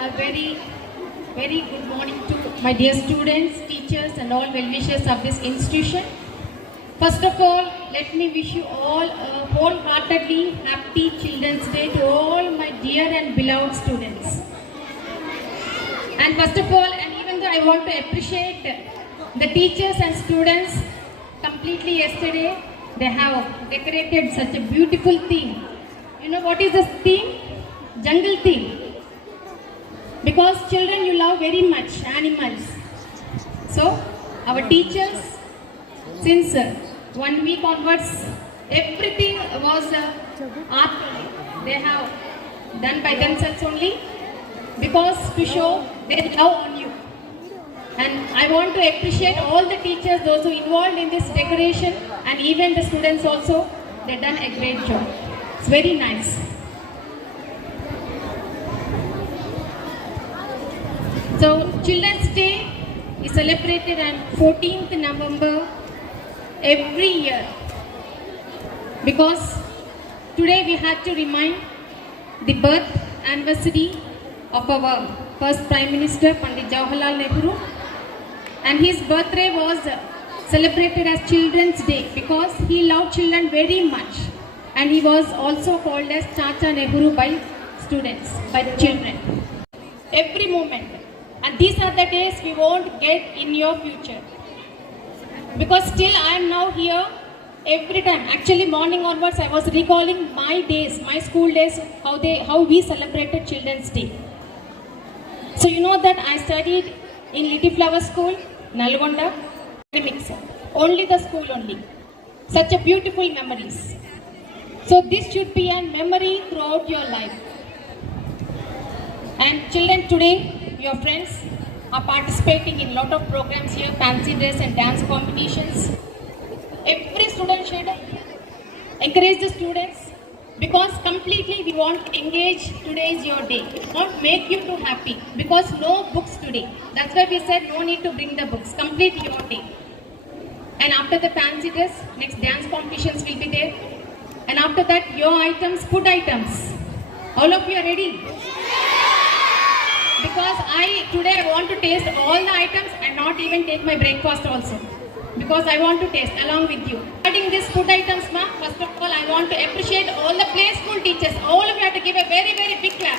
a very good morning to my dear students, teachers and all well-wishers of this institution. First of all, let me wish you all a wholeheartedly happy Children's Day to all my dear and beloved students. And first of all, and even though I want to appreciate the teachers and students, completely yesterday they have decorated such a beautiful theme. You know what is the theme? Jungle theme. Because children, you love very much animals. So our teachers, since 1 week onwards, everything was art. They have done by themselves only, because to show their love on you. And I want to appreciate all the teachers, those who involved in this decoration, and even the students also. They've done a great job. It's very nice. So Children's Day is celebrated on 14th November every year, because today we had to remind the birth anniversary of our first Prime Minister Pandit Jawaharlal Nehru, and his birthday was celebrated as Children's Day because he loved children very much, and he was also called as Chacha Nehru by students, by the children. Every moment. And these are the days we won't get in your future. Because still I am now here every time. Actually morning onwards I was recalling my days, my school days, how we celebrated Children's Day. So you know that I studied in Little Flower School, Nalgonda, academics. Only the school only. Such a beautiful memories. So this should be a memory throughout your life. And children, today your friends are participating in a lot of programs here, fancy dress and dance competitions. Every student should encourage the students, because completely we want to engage. Today is your day. It won't make you too happy, because no books today. That's why we said no need to bring the books. Complete your day. And after the fancy dress, next dance competitions will be there. And after that, your items, food items. All of you are ready? Because today I want to taste all the items and not even take my breakfast also. Because I want to taste along with you. Regarding these food items, first of all, I want to appreciate all the play school teachers. All of you have to give a very, very big clap.